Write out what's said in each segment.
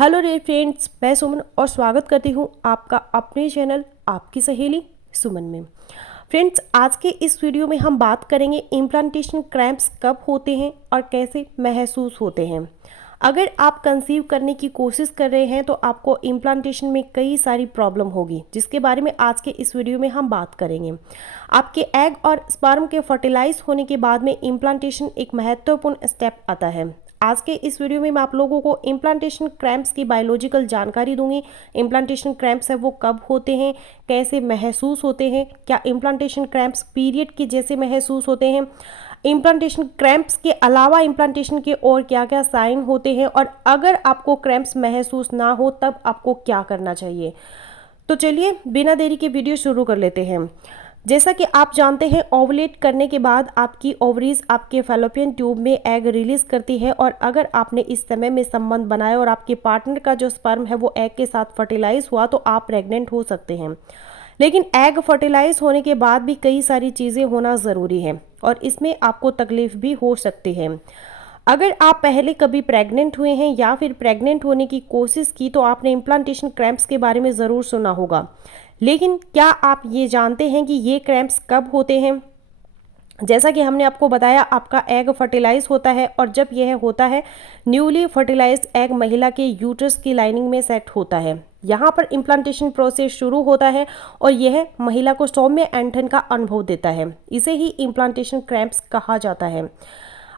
Hello dear friends, मैं सुमन और स्वागत करती हूँ आपका अपने चैनल आपकी सहेली सुमन में। फ्रेंड्स, आज के इस वीडियो में हम बात करेंगे इम्प्लांटेशन क्रैम्प्स कब होते हैं और कैसे महसूस होते हैं। अगर आप कंसीव करने की कोशिश कर रहे हैं तो आपको इम्प्लांटेशन में कई सारी प्रॉब्लम होगी, जिसके बारे में आज के इस वीडियो में हम बात करेंगे। आपके एग और स्पर्म के फर्टिलाइज होने के बाद में इम्प्लांटेशन एक महत्वपूर्ण स्टेप आता है। आज के इस वीडियो में मैं आप लोगों को इम्प्लांटेशन क्रैम्प्स की बायोलॉजिकल जानकारी दूंगी। इम्प्लांटेशन क्रैम्प्स है वो कब होते हैं, कैसे महसूस होते हैं, क्या इम्प्लांटेशन क्रैम्प्स पीरियड के जैसे महसूस होते हैं, इम्प्लांटेशन क्रैम्प्स के अलावा इम्प्लांटेशन के और क्या क्या साइन होते हैं, और अगर आपको क्रैम्प्स महसूस ना हो तब आपको क्या करना चाहिए। तो चलिए बिना देरी के वीडियो शुरू कर लेते हैं। जैसा कि आप जानते हैं, ओवुलेट करने के बाद आपकी ओवरीज आपके फैलोपियन ट्यूब में एग रिलीज करती है, और अगर आपने इस समय में संबंध बनाया और आपके पार्टनर का जो स्पर्म है वो एग के साथ फर्टिलाइज हुआ तो आप प्रेग्नेंट हो सकते हैं। लेकिन एग फर्टिलाइज होने के बाद भी कई सारी चीज़ें होना ज़रूरी है और इसमें आपको तकलीफ भी हो सकती है। अगर आप पहले कभी प्रेग्नेंट हुए हैं या फिर प्रेग्नेंट होने की कोशिश की तो आपने इम्प्लांटेशन क्रैम्प्स के बारे में ज़रूर सुना होगा। लेकिन क्या आप ये जानते हैं कि ये क्रैम्प्स कब होते हैं? जैसा कि हमने आपको बताया, आपका एग फर्टिलाइज होता है और जब यह होता है, न्यूली फर्टिलाइज्ड एग महिला के यूट्रस की लाइनिंग में सेट होता है। यहाँ पर इम्प्लांटेशन प्रोसेस शुरू होता है और यह महिला को सौम्य ऐंठन का अनुभव देता है। इसे ही इम्प्लांटेशन क्रैम्प्स कहा जाता है।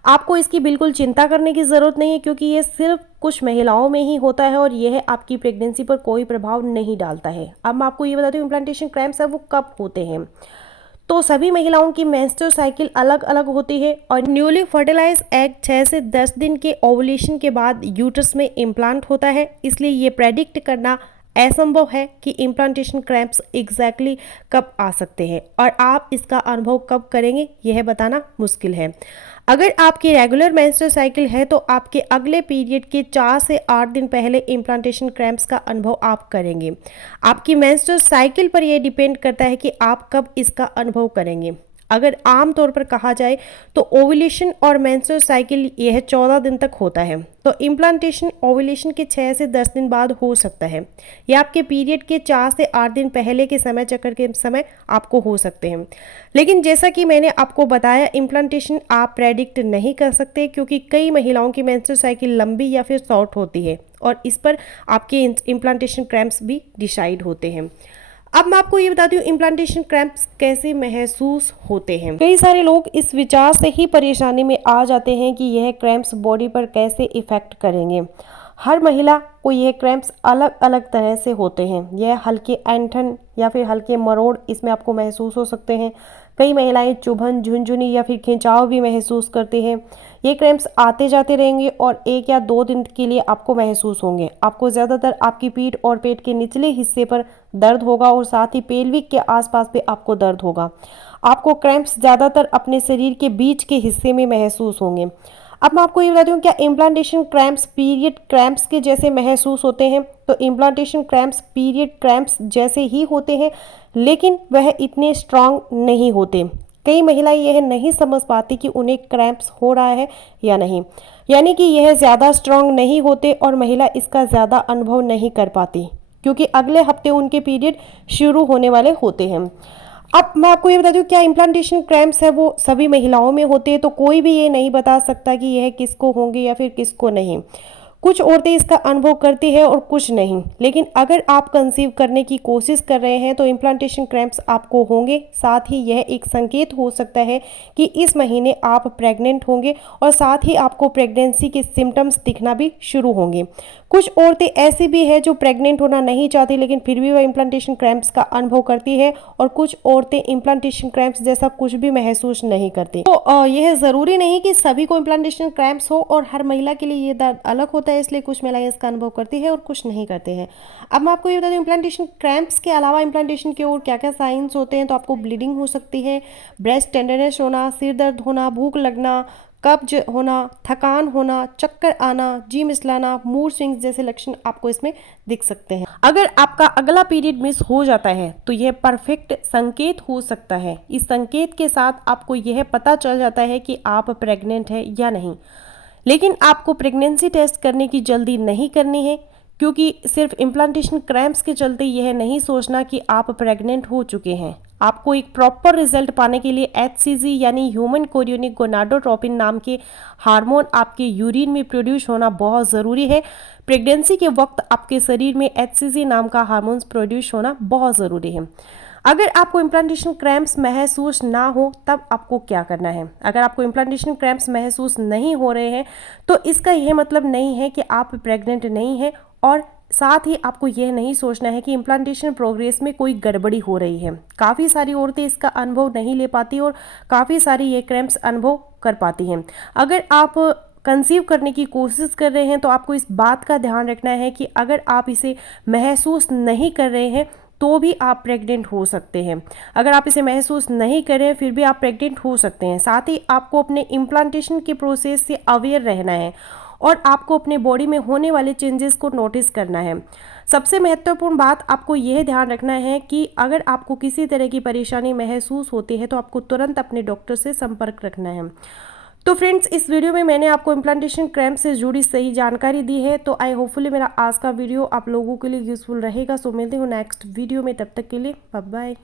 आपको इसकी बिल्कुल चिंता करने की ज़रूरत नहीं है, क्योंकि ये सिर्फ कुछ महिलाओं में ही होता है और यह आपकी प्रेगनेंसी पर कोई प्रभाव नहीं डालता है। अब मैं आपको ये बताती हूँ इम्प्लांटेशन क्रैम्प्स है वो कब होते हैं। तो सभी महिलाओं की मेंस्ट्रुअल साइकिल अलग अलग होती है और न्यूली फर्टिलाइज एग 6 से 10 दिन के ओवुलेशन के बाद यूट्रस में इम्प्लांट होता है। इसलिए ये प्रेडिक्ट करना असंभव है कि इम्प्लांटेशन क्रैम्प्स एग्जैक्टली कब आ सकते हैं और आप इसका अनुभव कब करेंगे यह बताना मुश्किल है। अगर आपकी रेगुलर मेंस्ट्रुअल साइकिल है तो आपके अगले पीरियड के 4 से 8 दिन पहले इम्प्लांटेशन क्रैम्प्स का अनुभव आप करेंगे। आपकी मेंस्ट्रुअल साइकिल पर यह डिपेंड करता है कि आप कब इसका अनुभव करेंगे। अगर आम तौर पर कहा जाए तो ओव्यूलेशन और मेंस्ट्रुअल साइकिल यह 14 दिन तक होता है, तो इम्प्लांटेशन ओव्यूलेशन के 6 से 10 दिन बाद हो सकता है या आपके पीरियड के 4 से 8 दिन पहले के समय चक्र के समय आपको हो सकते हैं। लेकिन जैसा कि मैंने आपको बताया, इम्प्लांटेशन आप प्रेडिक्ट नहीं कर सकते, क्योंकि कई महिलाओं की मेंस्ट्रुअल साइकिल लंबी या फिर शॉर्ट होती है और इस पर आपके इम्प्लांटेशन क्रैम्प्स भी डिसाइड होते हैं। अब मैं आपको ये बताती हूँ इम्प्लांटेशन क्रैम्प्स कैसे महसूस होते हैं। कई सारे लोग इस विचार से ही परेशानी में आ जाते हैं कि यह क्रैम्प्स बॉडी पर कैसे इफेक्ट करेंगे। हर महिला को यह क्रैम्प्स अलग अलग तरह से होते हैं। यह हल्के ऐंठन या फिर हल्के मरोड़ इसमें आपको महसूस हो सकते हैं। कई महिलाएं चुभन, झुनझुनी या फिर खिंचाव भी महसूस करती हैं। ये क्रैम्प्स आते जाते रहेंगे और 1 या 2 दिन के लिए आपको महसूस होंगे। आपको ज़्यादातर आपकी पीठ और पेट के निचले हिस्से पर दर्द होगा और साथ ही पेल्विक के आसपास भी आपको दर्द होगा। आपको क्रैम्प्स ज़्यादातर अपने शरीर के बीच के हिस्से में महसूस होंगे। अब मैं आपको ये बताती हूँ, क्या इम्प्लांटेशन क्रैम्प्स पीरियड क्रैम्प्स के जैसे महसूस होते हैं? तो इम्प्लांटेशन क्रैम्प्स पीरियड क्रैम्प्स जैसे ही होते हैं, लेकिन वह इतने स्ट्रांग नहीं होते। कई महिलाएं यह नहीं समझ पाती कि उन्हें क्रैम्प्स हो रहा है या नहीं, यानी कि यह ज़्यादा स्ट्रांग नहीं होते और महिला इसका ज़्यादा अनुभव नहीं कर पाती, क्योंकि अगले हफ्ते उनके पीरियड शुरू होने वाले होते हैं। अब मैं आपको ये बता दूं, क्या इम्प्लांटेशन क्रैम्प्स है वो सभी महिलाओं में होते हैं? तो कोई भी ये नहीं बता सकता कि यह किसको होंगे या फिर किसको नहीं। कुछ औरतें इसका अनुभव करती है और कुछ नहीं। लेकिन अगर आप कंसीव करने की कोशिश कर रहे हैं तो इम्प्लांटेशन क्रैम्प्स आपको होंगे। साथ ही यह एक संकेत हो सकता है कि इस महीने आप प्रेग्नेंट होंगे और साथ ही आपको प्रेगनेंसी के सिम्टम्स दिखना भी शुरू होंगे। कुछ औरतें ऐसी भी है जो प्रेग्नेंट होना नहीं चाहती, लेकिन फिर भी वह इम्प्लांटेशन क्रैम्प्स का अनुभव करती है, और कुछ औरतें इम्प्लांटेशन क्रैम्प्स जैसा कुछ भी महसूस नहीं करती। तो यह ज़रूरी नहीं कि सभी को इम्प्लांटेशन क्रैम्प्स हो और हर महिला के लिए ये दर्द अलग होता है, इसलिए कुछ महिलाएं इसका अनुभव करती है और कुछ नहीं करते हैं। अब मैं आपको ये बता दूं, इम्प्लांटेशन क्रैम्प्स के अलावा इम्प्लांटेशन के और क्या क्या साइंस होते हैं। तो आपको ब्लीडिंग हो सकती है, ब्रेस्ट टेंडरनेस होना, सिर दर्द होना, भूख लगना, कब्ज होना, थकान होना, चक्कर आना, जी मिचलाना, मूड स्विंग्स जैसे लक्षण आपको इसमें दिख सकते हैं। अगर आपका अगला पीरियड मिस हो जाता है तो यह परफेक्ट संकेत हो सकता है। इस संकेत के साथ आपको यह पता चल जाता है कि आप प्रेग्नेंट है या नहीं। लेकिन आपको प्रेगनेंसी टेस्ट करने की जल्दी नहीं करनी है, क्योंकि सिर्फ इम्प्लांटेशन क्रैम्प्स के चलते यह नहीं सोचना कि आप प्रेग्नेंट हो चुके हैं। आपको एक प्रॉपर रिजल्ट पाने के लिए HCG यानी ह्यूमन कोरियोनिक गोनाडोट्रोपिन नाम के हार्मोन आपके यूरिन में प्रोड्यूस होना बहुत ज़रूरी है। प्रेगनेंसी के वक्त आपके शरीर में HCG नाम का हार्मोन्स प्रोड्यूस होना बहुत ज़रूरी है। अगर आपको इम्प्लांटेशन क्रैम्प्स महसूस ना हो तब आपको क्या करना है? अगर आपको इम्प्लांटेशन क्रैम्प्स महसूस नहीं हो रहे हैं तो इसका यह मतलब नहीं है कि आप प्रेग्नेंट नहीं हैं, और साथ ही आपको यह नहीं सोचना है कि इम्प्लांटेशन प्रोग्रेस में कोई गड़बड़ी हो रही है। काफ़ी सारी औरतें इसका अनुभव नहीं ले पाती और काफ़ी सारी ये क्रैम्प्स अनुभव कर पाती हैं। अगर आप कंसीव करने की कोशिश कर रहे हैं तो आपको इस बात का ध्यान रखना है कि अगर आप इसे महसूस नहीं कर रहे हैं तो भी आप प्रेग्नेंट हो सकते हैं। अगर आप इसे महसूस नहीं कर रहे हैं फिर भी आप प्रेग्नेंट हो सकते हैं। साथ ही आपको अपने इम्प्लांटेशन के प्रोसेस से अवेयर रहना है और आपको अपने बॉडी में होने वाले चेंजेस को नोटिस करना है। सबसे महत्वपूर्ण बात आपको यह ध्यान रखना है कि अगर आपको किसी तरह की परेशानी महसूस होती है तो आपको तुरंत अपने डॉक्टर से संपर्क रखना है। तो फ्रेंड्स, इस वीडियो में मैंने आपको इम्प्लांटेशन क्रैम्प से जुड़ी सही जानकारी दी है। तो आई होपफुली मेरा आज का वीडियो आप लोगों के लिए यूजफुल रहेगा। सो मिलते हूँ नेक्स्ट वीडियो में, तब तक के लिए बाय बाय।